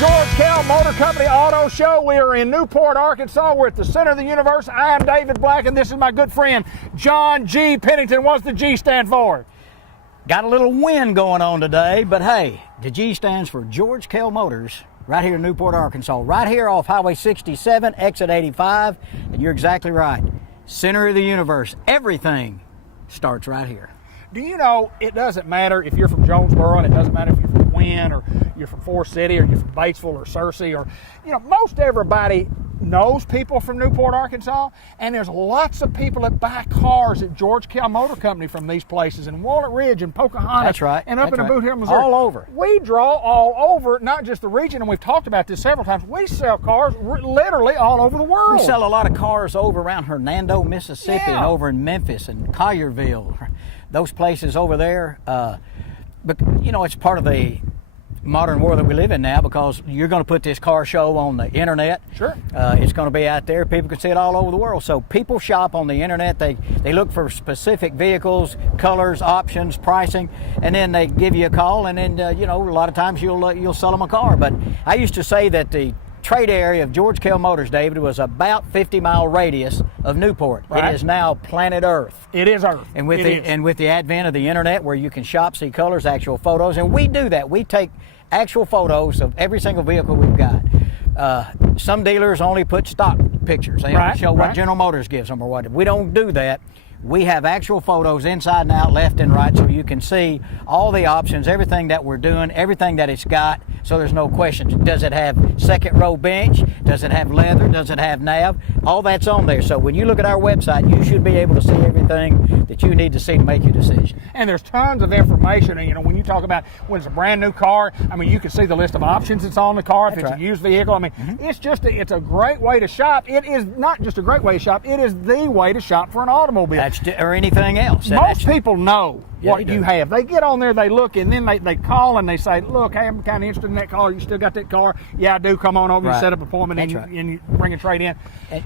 George Kell Motor Company Auto Show. We are in Newport, Arkansas. We're at the center of the universe. I am David Black, and this is my good friend, John G. Pennington. What's the G stand for? Got a little wind going on today, but hey, the G stands for George Kell Motors, right here in Newport, Arkansas, right here off Highway 67, exit 85, and you're exactly right. Center of the universe. Everything starts right here. Do you know it doesn't matter if you're from Jonesboro, and it doesn't matter if you're from Wynn, or you're from Forest City, or you're from Batesville or Searcy, or, you know, most everybody knows people from Newport, Arkansas, and there's lots of people that buy cars at George Kell Motor Company from these places, and Walnut Ridge and Pocahontas. That's right. And up That's in the right. Boot Hill, Missouri. All over. We draw all over, not just the region, and we've talked about this several times. We sell cars literally all over the world. We sell a lot of cars over around Hernando, Mississippi, and over in Memphis and Collierville, those places over there. But, you know, it's part of the modern world that we live in now, because you're going to put this car show on the internet. Sure. It's going to be out there. People can see it all over the world. So people shop on the internet. They look for specific vehicles, colors, options, pricing, and then they give you a call, and then you know, a lot of times you'll sell them a car. But I used to say that the trade area of George Kell Motors, David, was about 50-mile radius of Newport. Right. It is now planet Earth. It is Earth. And with the advent of the internet, where you can shop, see colors, actual photos, and we do that. We take actual photos of every single vehicle we've got. Some dealers only put stock pictures. They only show what General Motors gives them or what. We don't do that. We have actual photos inside and out, left and right, so you can see all the options, everything that we're doing, everything that it's got, so there's no questions. Does it have second row bench? Does it have leather? Does it have nav? All that's on there. So when you look at our website, you should be able to see everything that you need to see to make your decision. And there's tons of information. And, you know, when you talk about when it's a brand new car, I mean, you can see the list of options that's on the car. If it's a used vehicle, I mean, it's just it's a great way to shop. It is not just a great way to shop. It is the way to shop for an automobile. Or anything else. Most people know what you have. They get on there, they look, and then they call and they say, look, hey, I'm kind of interested in that car. You still got that car? Yeah, I do. Come on over and set up an appointment, and you bring a trade in.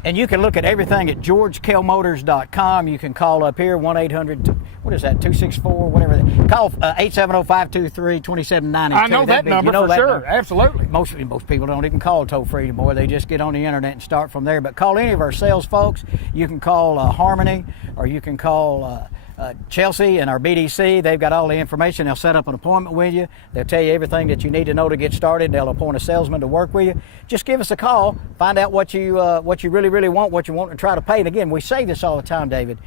And you can look at everything at georgekellmotors.com. You can call up here, 1-800, what is that, 264, whatever. Call 870-523-2792. I know that number for sure. Absolutely. Most people don't even call toll-free anymore. They just get on the internet and start from there. But call any of our sales folks. You can call Harmony, or you can call Chelsea and our BDC. They've got all the information. They'll set up an appointment with you. They'll tell you everything that you need to know to get started. They'll appoint a salesman to work with you. Just give us a call. Find out what you really want, what you want to try to pay. And again, we say this all the time, David.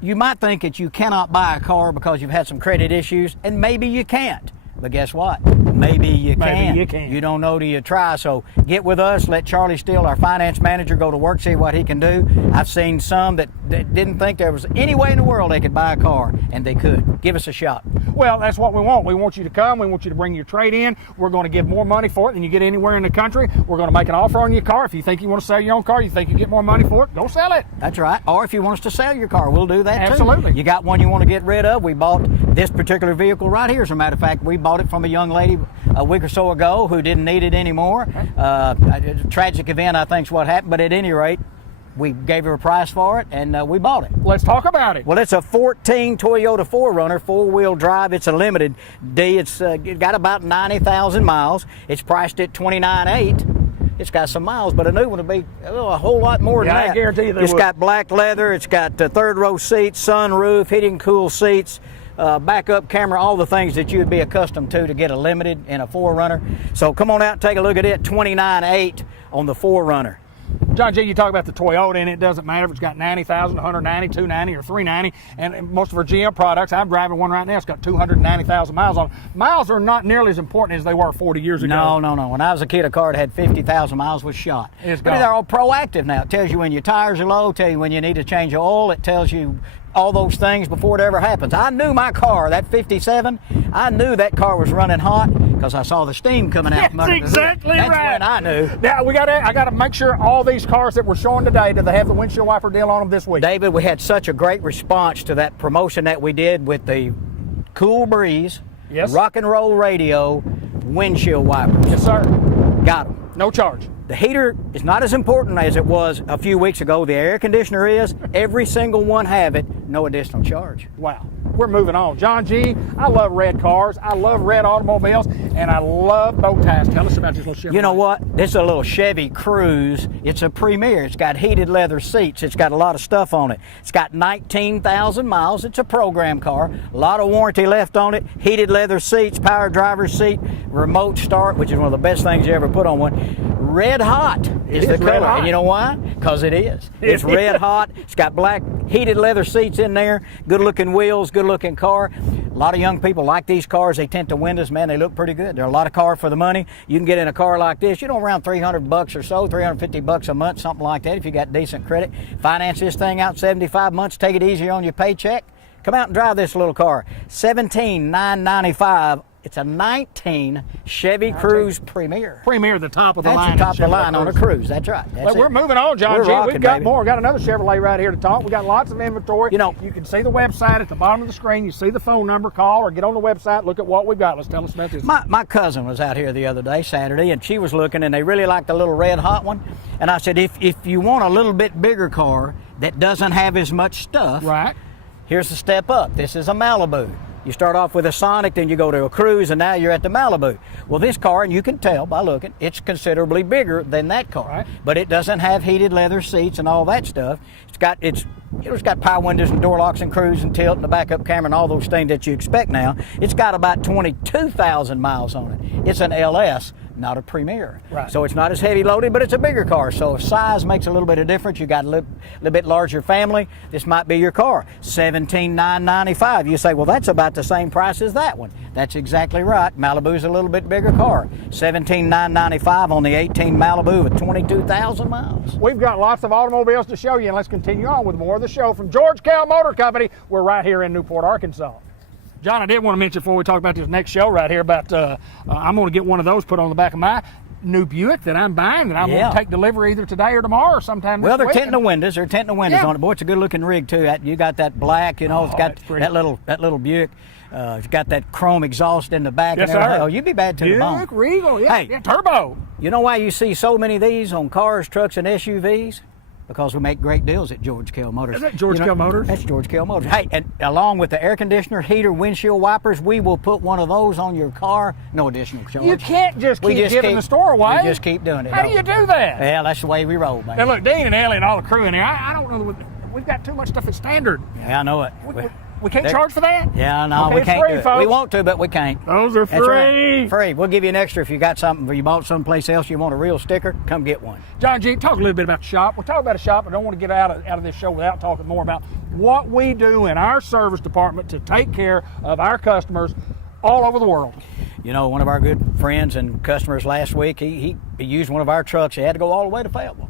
You might think that you cannot buy a car because you've had some credit issues, and maybe you can't. But guess what? Maybe you can. You don't know till you try. So get with us. Let Charlie Steele, our finance manager, go to work, see what he can do. I've seen some that didn't think there was any way in the world they could buy a car, and they could. Give us a shot. Well, that's what we want. We want you to come. We want you to bring your trade in. We're going to give more money for it than you get anywhere in the country. We're going to make an offer on your car. If you think you want to sell your own car, you think you get more money for it, go sell it. That's right. Or if you want us to sell your car, we'll do that too. Absolutely. You got one you want to get rid of. We bought this particular vehicle right here. As a matter of fact, we bought it from a young lady a week or so ago who didn't need it anymore. A tragic event, I think, is what happened. But at any rate, we gave her a price for it, and we bought it. Let's talk about it. Well, it's a 14 Toyota 4Runner, four-wheel drive. It's a limited D. It's got about 90,000 miles. It's priced at $29,800. It's got some miles, but a new one would be a whole lot more than that. I guarantee you they It's would. got black leather. It's got third-row seats, sunroof, heated and cool seats, backup camera, all the things that you'd be accustomed to get a limited in a 4Runner. So come on out and take a look at it, $29,800 on the 4Runner. John G., you talk about the Toyota, and it doesn't matter if it's got 90,000, 190, 290, or 390. And most of our GM products, I'm driving one right now, it's got 290,000 miles on it. Miles are not nearly as important as they were 40 years ago. No. When I was a kid, a car that had 50,000 miles was shot. It's but gone. they're all proactive now. It tells you when your tires are low, tells you when you need to change your oil. It tells you all those things before it ever happens. I knew my car, that 57, I knew that car was running hot because I saw the steam coming out from under the hood. Exactly right. That's when I knew. Now, I got to make sure all these cars that we're showing today, do they have the windshield wiper deal on them this week? David, we had such a great response to that promotion that we did with the Cool Breeze, rock and roll radio, windshield wipers. Yes, sir. Got them. No charge. The heater is not as important as it was a few weeks ago. The air conditioner is. Every single one have it. No additional charge. Wow. We're moving on. John G., I love red cars. I love red automobiles. and I love bow ties. Tell us about this little Chevrolet. You know what? This is a little Chevy Cruze. It's a Premier. It's got heated leather seats. It's got a lot of stuff on it. It's got 19,000 miles. It's a program car. A lot of warranty left on it. Heated leather seats, power driver's seat, remote start, which is one of the best things you ever put on one. Red hot is the color. And you know why? Because it is. It's red hot. It's got black heated leather seats in there. Good looking wheels, good looking car. A lot of young people like these cars. They tint the windows, man. They look pretty good. They're a lot of car for the money. You can get in a car like this, you know, around $300 or so, $350 a month, something like that, if you got decent credit. Finance this thing out 75 months. Take it easy on your paycheck. Come out and drive this little car. $17,995. It's a 19 Chevy Cruze Premier. Premier, the top of the line. That's the top of the line on a Cruze. That's right. That's we're moving on, John G. Rocking, We've got baby. more. We've got another Chevrolet right here to talk. We've got lots of inventory. You know, you can see the website at the bottom of the screen. You see the phone number. Call or get on the website. Look at what we've got. Let's tell us about this. My cousin was out here the other day, Saturday, and she was looking, and they really liked the little red hot one. And I said, if you want a little bit bigger car that doesn't have as much stuff, right, here's the step up. This is a Malibu. You start off with a Sonic, then you go to a Cruze, and now you're at the Malibu. Well, this car, and you can tell by looking, it's considerably bigger than that car. Right. But it doesn't have heated leather seats and all that stuff. It's got power windows and door locks and cruise and tilt and the backup camera and all those things that you expect now. It's got about 22,000 miles on it. It's an LS, not a Premier. Right. So it's not as heavy loaded, but it's a bigger car. So if size makes a little bit of difference, you got a little bit larger family, this might be your car. $17,995. You say, well, that's about the same price as that one. That's exactly right. Malibu's a little bit bigger car. $17,995 on the 18 Malibu with 22,000 miles. We've got lots of automobiles to show you, and let's continue on with more of the show from George Kell Motor Company. We're right here in Newport, Arkansas. John, I did want to mention before we talk about this next show right here about I'm going to get one of those put on the back of my new Buick that I'm buying, that I'm going to take delivery either today or tomorrow or sometime this week. Well, they're tinting the windows. They're tinting the windows on it. Boy, it's a good-looking rig, too. You got that black, you know, it's got that little Buick. It's got that chrome exhaust in the back. Yes, and everything. sir. Oh, you'd be bad to the bone. Buick Regal, yeah, Hey, yeah, turbo. You know why you see so many of these on cars, trucks, and SUVs? Because we make great deals at George Kell Motors. Is that George Kell Motors? That's George Kell Motors. Hey, and along with the air conditioner, heater, windshield wipers, we will put one of those on your car. No additional charge. You can't just keep giving the store away. We just keep doing it. How do you do that? Well, that's the way we roll, man. Now look, Dean and Ellie and all the crew in here, I don't know, we've got too much stuff at standard. Yeah, I know it. We can't charge for that? Yeah, no, okay, we can't free, do it. folks. We want to, but we can't. Those are That's free. right. Free. We'll give you an extra if you got something, or you bought someplace else, you want a real sticker, come get one. John G, talk a little bit about the shop. We'll talk about the shop. I don't want to get out of this show without talking more about what we do in our service department to take care of our customers all over the world. You know, one of our good friends and customers last week, he used one of our trucks. He had to go all the way to Fayetteville.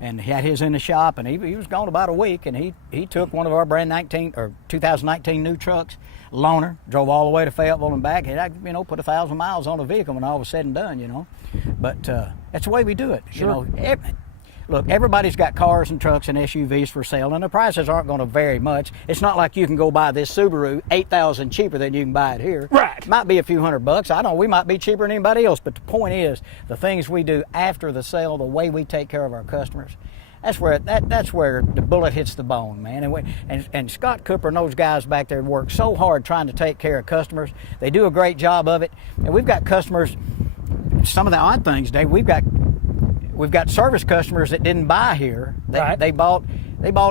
And he had his in the shop, and he was gone about a week, and he took one of our 2019 new trucks, loaner, drove all the way to Fayetteville and back, and, you know, put 1,000 miles on a vehicle when all was said and done, you know. But that's the way we do it. Sure. You know, look, everybody's got cars and trucks and SUVs for sale, and the prices aren't going to vary much. It's not like you can go buy this Subaru $8,000 cheaper than you can buy it here. Right. Might be a few $100. I know we might be cheaper than anybody else, but the point is, the things we do after the sale, the way we take care of our customers, that's where the bullet hits the bone, man. And Scott Cooper and those guys back there work so hard trying to take care of customers. They do a great job of it, and we've got customers. Some of the odd things, Dave, we've got service customers that didn't buy here. Right. They bought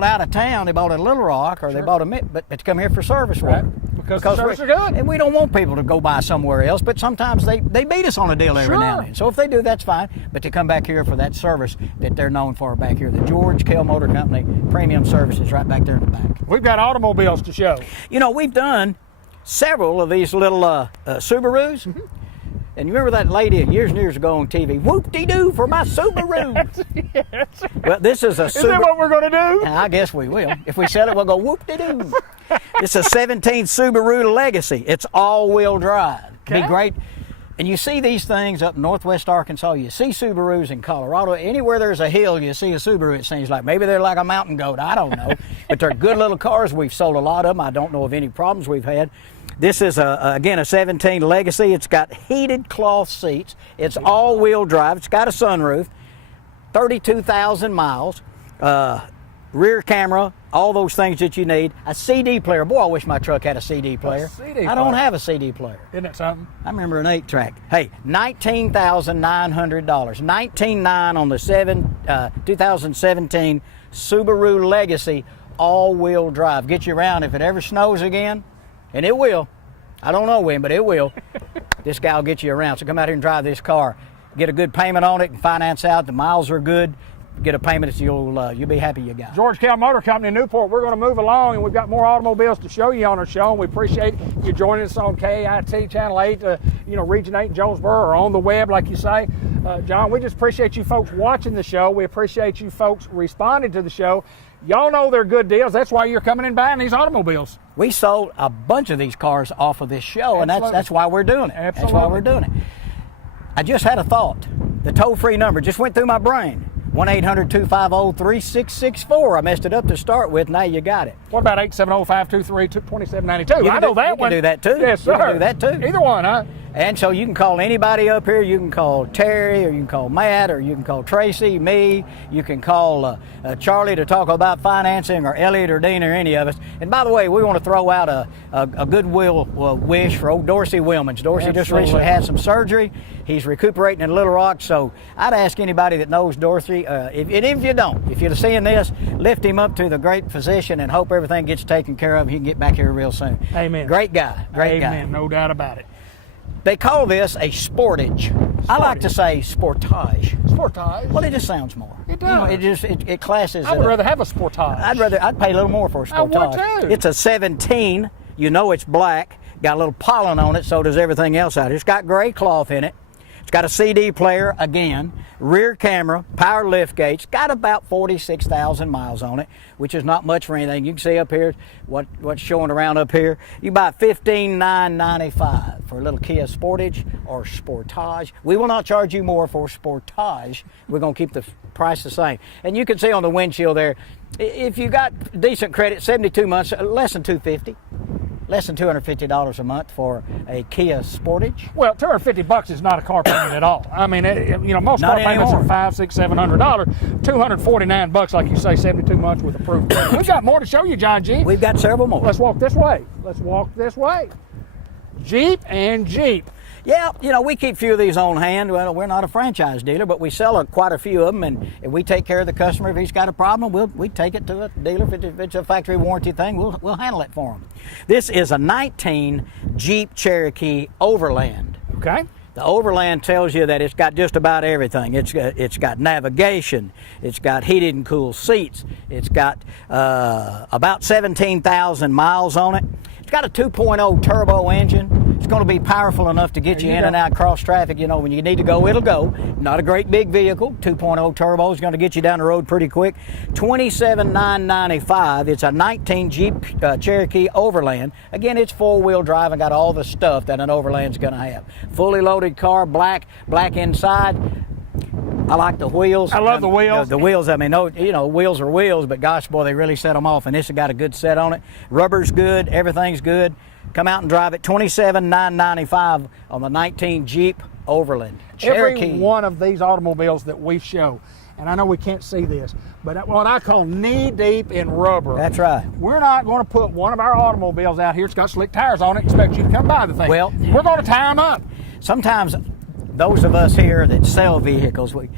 out of town. They bought in Little Rock, or Sure. they bought but to come here for service work. Right. Because the service are good. And we don't want people to go buy somewhere else, but sometimes they beat us on a deal every now and then. So if they do, that's fine. But to come back here for that service that they're known for back here, the George Kell Motor Company Premium Services right back there in the back. We've got automobiles to show. You know, we've done several of these little Subarus. Mm-hmm. And you remember that lady years and years ago on TV, whoop-de-doo for my Subaru. Yes. Well, this is a Subaru. Is that what we're going to do? I guess we will. If we sell it, we'll go whoop-de-doo. It's a 17 Subaru Legacy. It's all-wheel drive. Okay. Be great. And you see these things up in northwest Arkansas. You see Subarus in Colorado. Anywhere there's a hill, you see a Subaru, it seems like. Maybe they're like a mountain goat. I don't know. But they're good little cars. We've sold a lot of them. I don't know of any problems we've had. This is, again, a 17 Legacy. It's got heated cloth seats. It's all-wheel drive. It's got a sunroof. 32,000 miles. Rear camera. all those things that you need. A CD player. Boy, I wish my truck had a CD player. I don't have a CD player. Isn't it something? I remember an 8-track. Hey, $19,900. $19,900 on the 2017 Subaru Legacy all-wheel drive. Get you around if it ever snows again, and it will. I don't know when, but it will. This guy will get you around. So come out here and drive this car. Get a good payment on it and finance out. The miles are good. Get a payment that you'll be happy you got. George Kell Motor Company in Newport. We're going to move along, and we've got more automobiles to show you on our show. And we appreciate you joining us on KIT Channel 8, Region 8 in Jonesboro, or on the web, like you say. John, we just appreciate you folks watching the show. We appreciate you folks responding to the show. Y'all know they're good deals. That's why you're coming and buying these automobiles. We sold a bunch of these cars off of this show, and that's why we're doing it. Absolutely. That's why we're doing it. I just had a thought. The toll-free number just went through my brain. 1-800-250-3664. I messed it up to start with. Now you got it. What about 870-523-2792? I know that one. You can do that too. Yes, sir. You can do that too. Either one, huh? And so you can call anybody up here. You can call Terry, or you can call Matt, or you can call Tracy, me. You can call Charlie to talk about financing, or Elliot or Dean, or any of us. And by the way, we want to throw out a goodwill wish for old Dorsey Wilmans. Dorsey just recently had some surgery. He's recuperating in Little Rock. So I'd ask anybody that knows Dorsey, if you don't, if you're seeing this, lift him up to the great physician and hope everything gets taken care of. He can get back here real soon. Amen. Great guy. Great guy. Amen. No doubt about it. They call this a sportage. I like to say sportage. Sportage? Well, it just sounds more. It does. It classes. I would rather have a sportage. I'd pay a little more for a sportage. I would too. It's a 17. You know it's black. Got a little pollen on it, so does everything else out here. It's got gray cloth in it. It's got a CD player, again, rear camera, power lift gates, got about 46,000 miles on it, which is not much for anything. You can see up here what's showing around up here. You buy $15,995 for a little Kia Sportage or Sportage. We will not charge you more for Sportage. We're going to keep the price the same. And you can see on the windshield there, if you got decent credit, 72 months, less than $250. Less than $250 a month for a Kia Sportage. Well, $250 is not a car payment at all. I mean, most Not car payments anymore. are $500, $600, $700. $249, like you say, 72 months with approved credit. We've got more to show you, John G. We've got several more. Let's walk this way. Let's walk this way. Jeep and Jeep. Yeah, we keep a few of these on hand. Well, we're not a franchise dealer, but we sell quite a few of them, and we take care of the customer. If he's got a problem, we take it to a dealer. If it's a factory warranty thing, we'll handle it for him. This is a 19 Jeep Cherokee Overland. Okay. The Overland tells you that it's got just about everything. It's got navigation. It's got heated and cooled seats. It's got about 17,000 miles on it. It's got a 2.0 turbo engine. It's going to be powerful enough to get you in and out cross traffic. When you need to go, it'll go. Not a great big vehicle. 2.0 turbo is going to get you down the road pretty quick. $27,995. It's a 19 Jeep Cherokee Overland. Again, it's four-wheel drive and got all the stuff that an Overland's going to have. Fully loaded car, black inside. I like the wheels. I love the wheels. The wheels, wheels are wheels, but gosh, boy, they really set them off. And this has got a good set on it. Rubber's good. Everything's good. Come out and drive it. $27,995 on the 19 Jeep Overland Cherokee. Every one of these automobiles that we show, and I know we can't see this, but what I call knee-deep in rubber. That's right. We're not going to put one of our automobiles out here. It's got slick tires on it. Expect you to come buy the thing. Well, we're going to tire them up. Sometimes those of us here that sell vehicles, we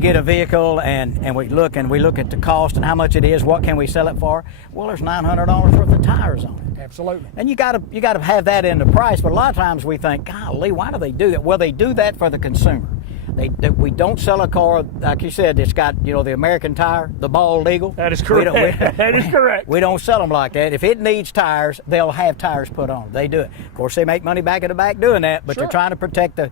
get a vehicle and we look at the cost and how much it is. What can we sell it for? Well, there's $900 worth of tires on it. Absolutely. And you got to have that in the price. But a lot of times we think, golly, why do they do that? Well, they do that for the consumer. We don't sell a car, like you said, it's got, the American tire, the bald eagle. That is correct. That is correct. We don't sell them like that. If it needs tires, they'll have tires put on. They do it. Of course, they make money back in the back doing that, but Sure. They're trying to protect the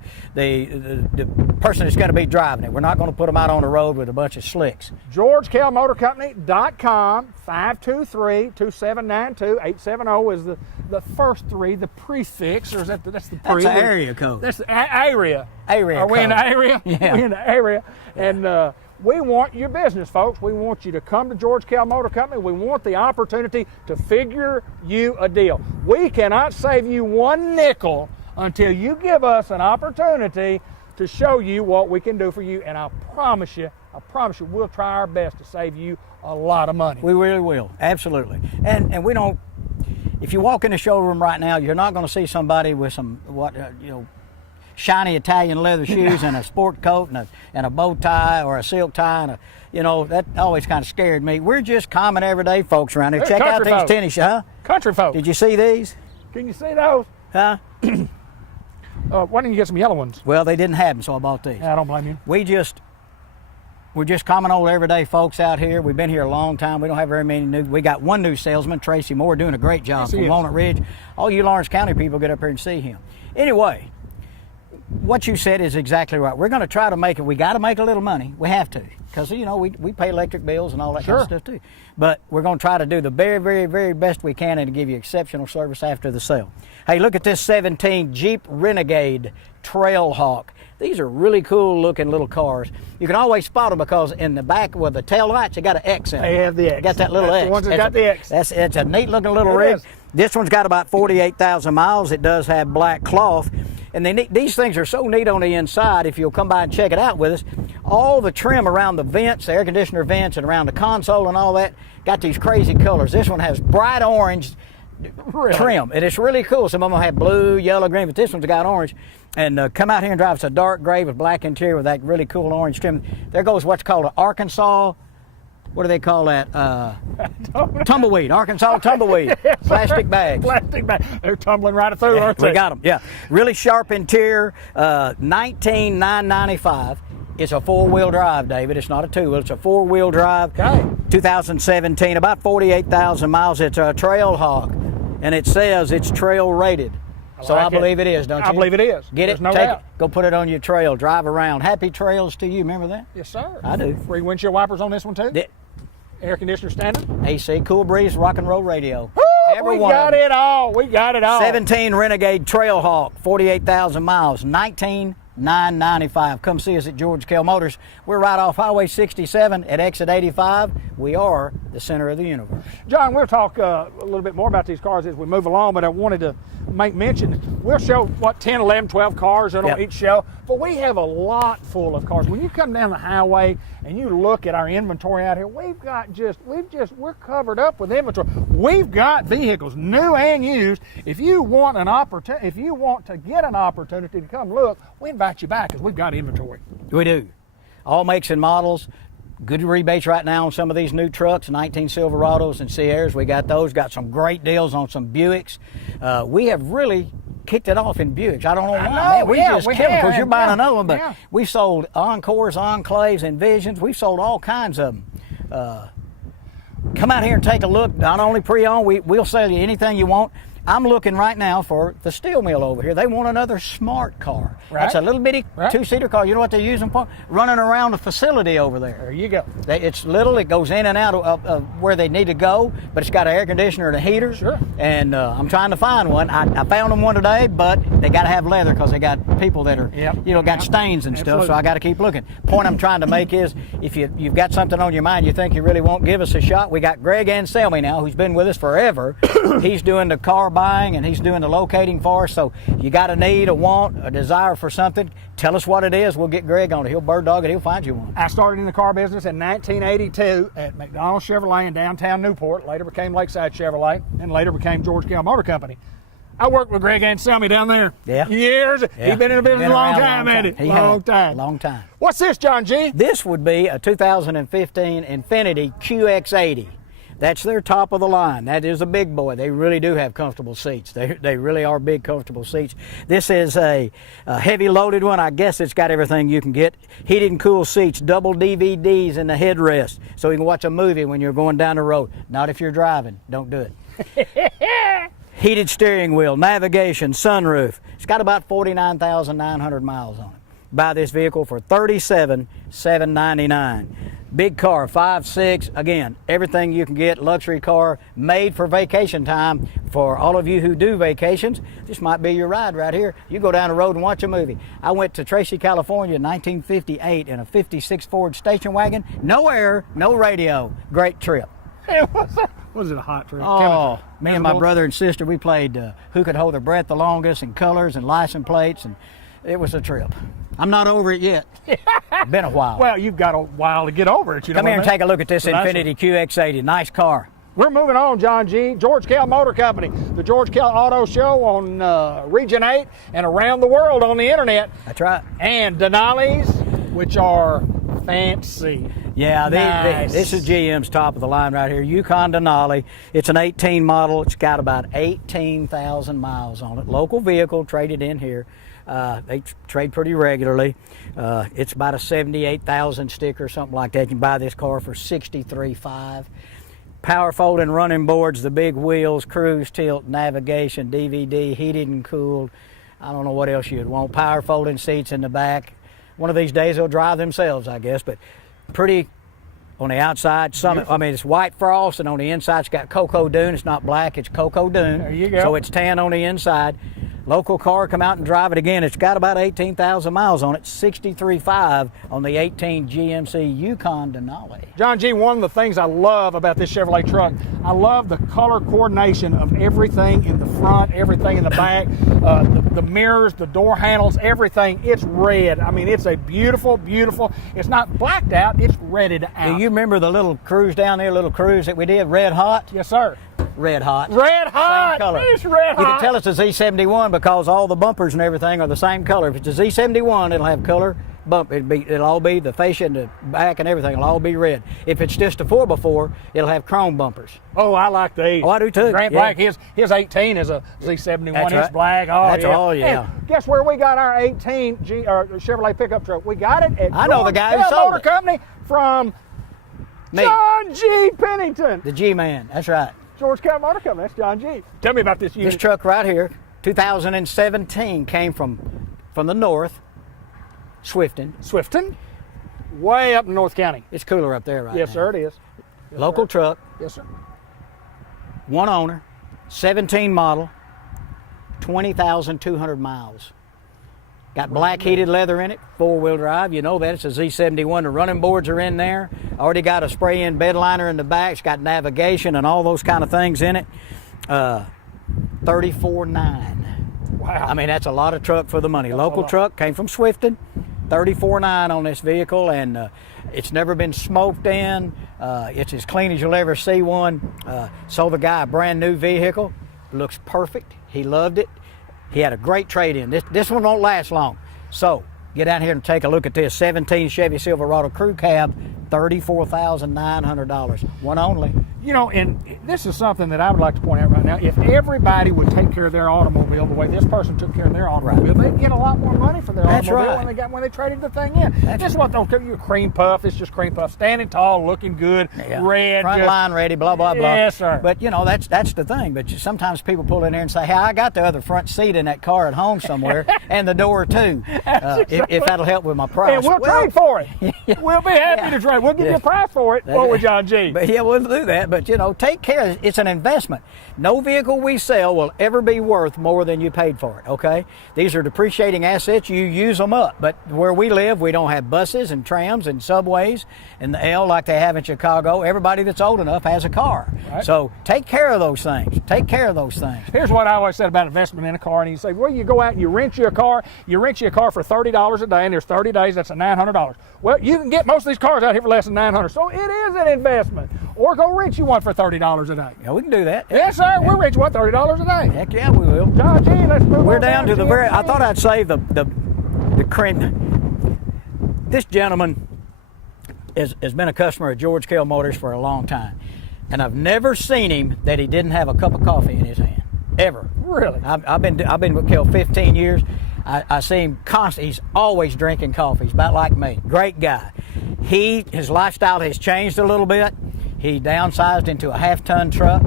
person that's going to be driving it. We're not going to put them out on the road with a bunch of slicks. GeorgeKellMotorCompany.com, 523-2792. 870 is the first three, the prefix, or is that's the pre? That's the area code. That's the area. Area Are we in the area? Yeah. We're in the area. And we want your business, folks. We want you to come to George Kell Motor Company. We want the opportunity to figure you a deal. We cannot save you one nickel until you give us an opportunity to show you what we can do for you. And I promise you, I promise you, we'll try our best to save you a lot of money. We really will, absolutely. And we don't. If you walk in the showroom right now, you're not going to see somebody with some shiny Italian leather shoes and a sport coat and a bow tie or a silk tie and that always kind of scared me. We're just common everyday folks around here. They're Check out these folk. tennis shoes, huh? Country folk. Did you see these? Can you see those? Huh? Why didn't you get some yellow ones? Well, they didn't have them, so I bought these. Yeah, I don't blame you. We're just common old everyday folks out here. We've been here a long time. We don't have very many new. We got one new salesman, Tracy Moore, doing a great job from Walnut Ridge. All you Lawrence County people get up here and see him. Anyway, what you said is exactly right. We're going to try to make it. We got to make a little money. We have to, because we pay electric bills and all that kind of stuff too. But we're going to try to do the very, very, very best we can and to give you exceptional service after the sale. Hey, look at this 17 Jeep Renegade Trailhawk. These are really cool looking little cars. You can always spot them because in the back with the tail lights, they got an X in it. They have the X. Got that little That's X. The ones that got the X. It's a neat looking little rig. Is. This one's got about 48,000 miles. It does have black cloth. And these things are so neat on the inside, if you'll come by and check it out with us. All the trim around the vents, the air conditioner vents, and around the console and all that, got these crazy colors. This one has bright orange trim, and it's really cool. Some of them have blue, yellow, green, but this one's got orange. And come out here and drive. It's a dark gray with black interior with that really cool orange trim. There goes what's called an Arkansas, what do they call that? Tumbleweed, Arkansas tumbleweed. Plastic bags. Plastic bags. They're tumbling right through, aren't they? We got them, yeah. Really sharp interior, $19,995. It's a four-wheel drive, David. It's not a two-wheel. It's a four-wheel drive. Okay. 2017, about 48,000 miles. It's a Trailhawk, and it says it's trail rated. So I believe it is, don't you? I believe it is. Get it, no take doubt. it, go put it on your trail, drive around. Happy trails to you, remember that? Yes, sir. I do. Free windshield wipers on this one, too? Air conditioner standard? AC, cool breeze, rock and roll radio. We got it all. We got it all. 17 Renegade Trailhawk, 48,000 miles, $19,995. Come see us at George Kell Motors. We're right off Highway 67 at exit 85. We are the center of the universe. John, we'll talk a little bit more about these cars as we move along, but I wanted to make mention, we'll show, 10, 11, 12 cars on each show, but we have a lot full of cars. When you come down the highway and you look at our inventory out here, we're covered up with inventory. We've got vehicles, new and used. If you want to get an opportunity to come look, we invite you back because we've got inventory. We do. All makes and models. Good rebates right now on some of these new trucks, 19 Silverados and Sierras. We got those. Got some great deals on some Buicks. We have really kicked it off in Buicks. I don't know why. Man, we just killed them because you're buying another one. But we sold Encores, Enclaves, Envisions. We sold all kinds of them. Come out here and take a look. Not only pre-owned, we'll sell you anything you want. I'm looking right now for the steel mill over here. They want another smart car. Right. That's a little bitty two-seater car. You know what they use them for? Running around the facility over there. There you go. It's little. It goes in and out of where they need to go, but it's got an air conditioner and a heater. Sure. And I'm trying to find one. I found them one today, but they got to have leather because they got people that are, got stains and stuff, so I got to keep looking. Point I'm trying to make is if you've got something on your mind you think you really won't, give us a shot. We got Greg Anselmi now, who's been with us forever. He's doing the car buying and he's doing the locating for us. So you got a need, a want, a desire for something, tell us what it is. We'll get Greg on it. He'll bird dog it. He'll find you one. I started in the car business in 1982 at McDonald Chevrolet in downtown Newport. Later became Lakeside Chevrolet, and later became George Kell Motor Company. I worked with Greg Anselmi down there. Years. He's been in the business a long time, hasn't he? Long time. What's this, John G? This would be a 2015 Infiniti QX80. That's their top of the line. That is a big boy. They really do have comfortable seats. They really are big, comfortable seats. This is a heavy loaded one. I guess it's got everything you can get. Heated and cool seats, double DVDs in the headrest, so you can watch a movie when you're going down the road. Not if you're driving. Don't do it. Heated steering wheel, navigation, sunroof. It's got about 49,900 miles on it. Buy this vehicle for $37,799. Big car, 5.6. Again, everything you can get. Luxury car, made for vacation time. For all of you who do vacations, this might be your ride right here. You go down the road and watch a movie. I went to Tracy, California in 1958 in a 56 Ford station wagon. No air, no radio. Great trip. Hey, was it a hot trip? Oh, me and my brother and sister, we played who could hold their breath the longest and colors and license plates, and it was a trip. I'm not over it yet. Been a while. Well, you've got a while to get over it. You know Come here what and I mean? take a look at this It's a nice Infiniti QX80. Nice car. We're moving on, John G. George Kell Motor Company, the George Kell Auto Show on Region 8 and around the world on the internet. That's right. And Denali's, which are fancy. Yeah, Nice. this is GM's top of the line right here. Yukon Denali. It's an 18 model. It's got about 18,000 miles on it. Local vehicle, traded in here. They trade pretty regularly. It's about a 78,000 sticker, something like that. You can buy this car for $63,500. Power folding running boards, the big wheels, cruise tilt, navigation, DVD, heated and cooled. I don't know what else you'd want. Power folding seats in the back. One of these days they'll drive themselves, I guess, but pretty on the outside. It's white frost, and on the inside it's got cocoa dune. It's not black, it's cocoa dune. There you go. So it's tan on the inside. Local car, come out and drive it again. It's got about 18,000 miles on it. $63,500 on the 18 GMC Yukon Denali. John G., one of the things I love about this Chevrolet truck, I love the color coordination of everything in the front, everything in the back, the mirrors, the door handles, everything. It's red. I mean, it's a beautiful, beautiful, it's not blacked out, it's redded out. Do you remember the little cruise down there, little cruise that we did, Red Hot? Yes, sir. Red Hot. Red hot. Same color. It's red hot. You can tell it's a Z71 because all the bumpers and everything are the same color. If it's a Z71, it'll have color bump. It'll all be the fascia and the back and everything will all be red. If it's just a 4x4, it'll have chrome bumpers. Oh, I like these. Oh, I do too. Grant Yeah. Black, his 18 is a Z71. That's It's right. black. Oh, That's yeah. all, yeah. And guess where we got our 18 Chevrolet pickup truck? We got it at I know the George guy who Kell sold Motor it. Company from Me. John G. Pennington. The G-Man. That's right. George Kell Motor Company. That's John G. Tell me about this unit. This truck right here, 2017, came from the north, Swifton. Swifton, way up in North County. It's cooler up there right Yes, now. sir, it is. Yes, Local sir. truck, Yes, sir. one owner, 17 model, 20,200 miles. Got black heated leather in it, 4-wheel drive. You know that. It's a Z71. The running boards are in there. Already got a spray-in bed liner in the back. It's got navigation and all those kind of things in it. $34,900. Wow. I mean, that's a lot of truck for the money. Local truck, came from Swifton. $34,900 on this vehicle, and it's never been smoked in. It's as clean as you'll ever see one. Sold the guy a brand new vehicle. Looks perfect. He loved it. He had a great trade-in. This one won't last long. So get out here and take a look at this 17 Chevy Silverado Crew Cab, $34,900. One only. You know, and this is something that I would like to point out right now. If everybody would take care of their automobile the way this person took care of their automobile, they'd get a lot more money for their That's automobile right. when they traded the thing in. This is what they'll give you, a cream puff. It's just cream puff. Standing tall, looking good, Yeah. red. Front line ready, blah, blah, blah. Yes, sir. But, you know, that's the thing. But sometimes people pull in there and say, hey, I got the other front seat in that car at home somewhere and the door, too, if that'll help with my price. And we'll trade for it. We'll be happy to trade. We'll give you a price for it. What would John G? But yeah, we'll do that. But, you know, take care. It's an investment. No vehicle we sell will ever be worth more than you paid for it, okay? These are depreciating assets. You use them up. But where we live, we don't have buses and trams and subways and the L like they have in Chicago. Everybody that's old enough has a car. Right. So take care of those things. Take care of those things. Here's what I always said about investment in a car. And you say, well, you go out and you rent you a car. You rent you a car for $30 a day, and there's 30 days. That's $900. Well, you can get most of these cars out here for less than $900. So it is an investment. Or go rent you one for $30 a day. Yeah, we can do that. Yes, sir. We'll rent you one $30 a day. Heck yeah, we will. John G, let's move on. We're down to the GMC. very. I thought I'd save the cream. This gentleman has been a customer of George Kell Motors for a long time, and I've never seen him that he didn't have a cup of coffee in his hand, ever. Really? I've been with Kell 15 years. I see him constantly. He's always drinking coffee. He's about like me. Great guy. His lifestyle has changed a little bit. He downsized into a half-ton truck.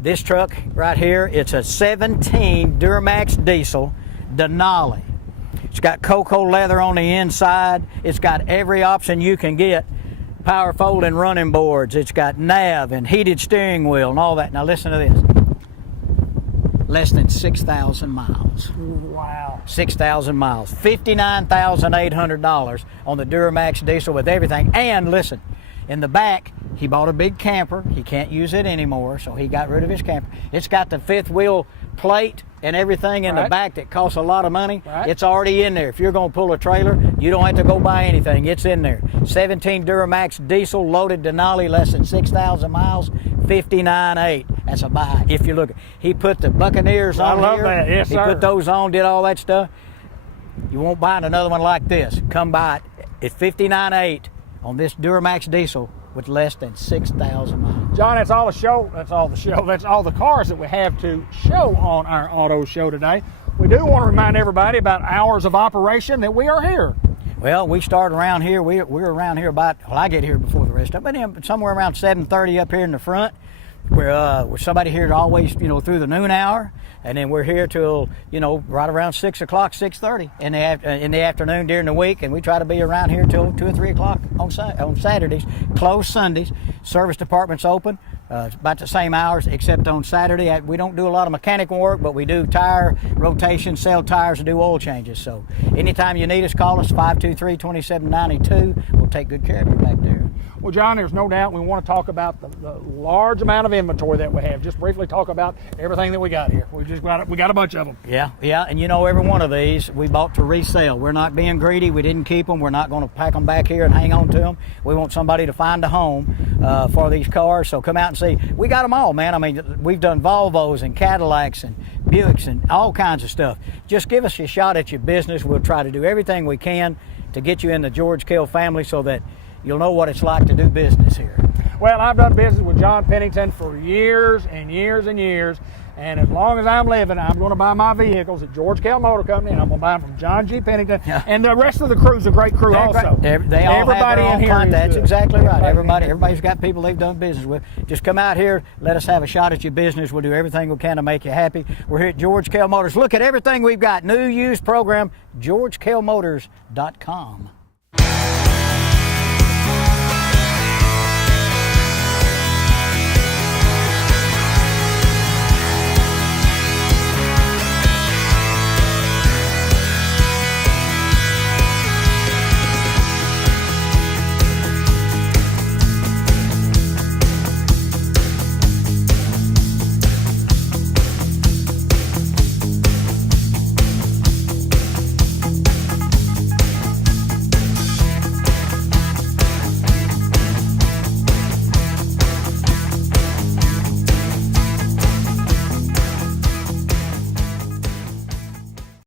This truck right here, it's a 17 Duramax diesel Denali. It's got cocoa leather on the inside. It's got every option you can get. Power folding running boards. It's got nav and heated steering wheel and all that. Now listen to this. Less than 6,000 miles. Wow. 6,000 miles. $59,800 on the Duramax diesel with everything. And listen, in the back, he bought a big camper. He can't use it anymore, so he got rid of his camper. It's got the fifth wheel plate and everything in the Right. back that costs a lot of money, Right. it's already in there. If you're going to pull a trailer, you don't have to go buy anything. It's in there. 17 Duramax diesel loaded Denali, less than 6,000 miles, 59.8. That's a buy. If you look, he put the Buccaneers I on love here. that. Yes, he sir. put those on, did all that stuff. You won't buy another one like this. Come buy it at 59.8 on this Duramax diesel with less than 6,000 miles. John, that's all the show. That's all the show. That's all the cars that we have to show on our auto show today. We do want to remind everybody about hours of operation that we are here. Well, we start around here. We're around here about, well, I get here before the rest of them, but somewhere around 7:30 up here in the front. We're somebody here always, through the noon hour, and then we're here till, right around 6 o'clock, 6:30 in the afternoon during the week, and we try to be around here till 2 or 3 o'clock on Saturdays. Closed Sundays. Service department's open. It's about the same hours except on Saturday. We don't do a lot of mechanical work, but we do tire rotation, sell tires, and do oil changes. So anytime you need us, call us, 523-2792. We'll take good care of you back there. Well, John, there's no doubt we want to talk about the large amount of inventory that we have. Just briefly talk about everything that we got here. We got a bunch of them. Yeah, and every one of these we bought to resell. We're not being greedy. We didn't keep them. We're not going to pack them back here and hang on to them. We want somebody to find a home for these cars. So come out and see. We got them all, man. I mean, we've done Volvos and Cadillacs and Buicks and all kinds of stuff. Just give us a shot at your business. We'll try to do everything we can to get you in the George Kell family so that you'll know what it's like to do business here. Well, I've done business with John Pennington for years and years and years. And as long as I'm living, I'm going to buy my vehicles at George Kell Motor Company, and I'm going to buy them from John G. Pennington. Yeah. And the rest of the crew's a great crew also. They all Everybody have their own in here contact. is That's good. exactly right. Everybody's got people they've done business with. Just come out here, let us have a shot at your business. We'll do everything we can to make you happy. We're here at George Kell Motors. Look at everything we've got. New, used program, GeorgeKellMotors.com.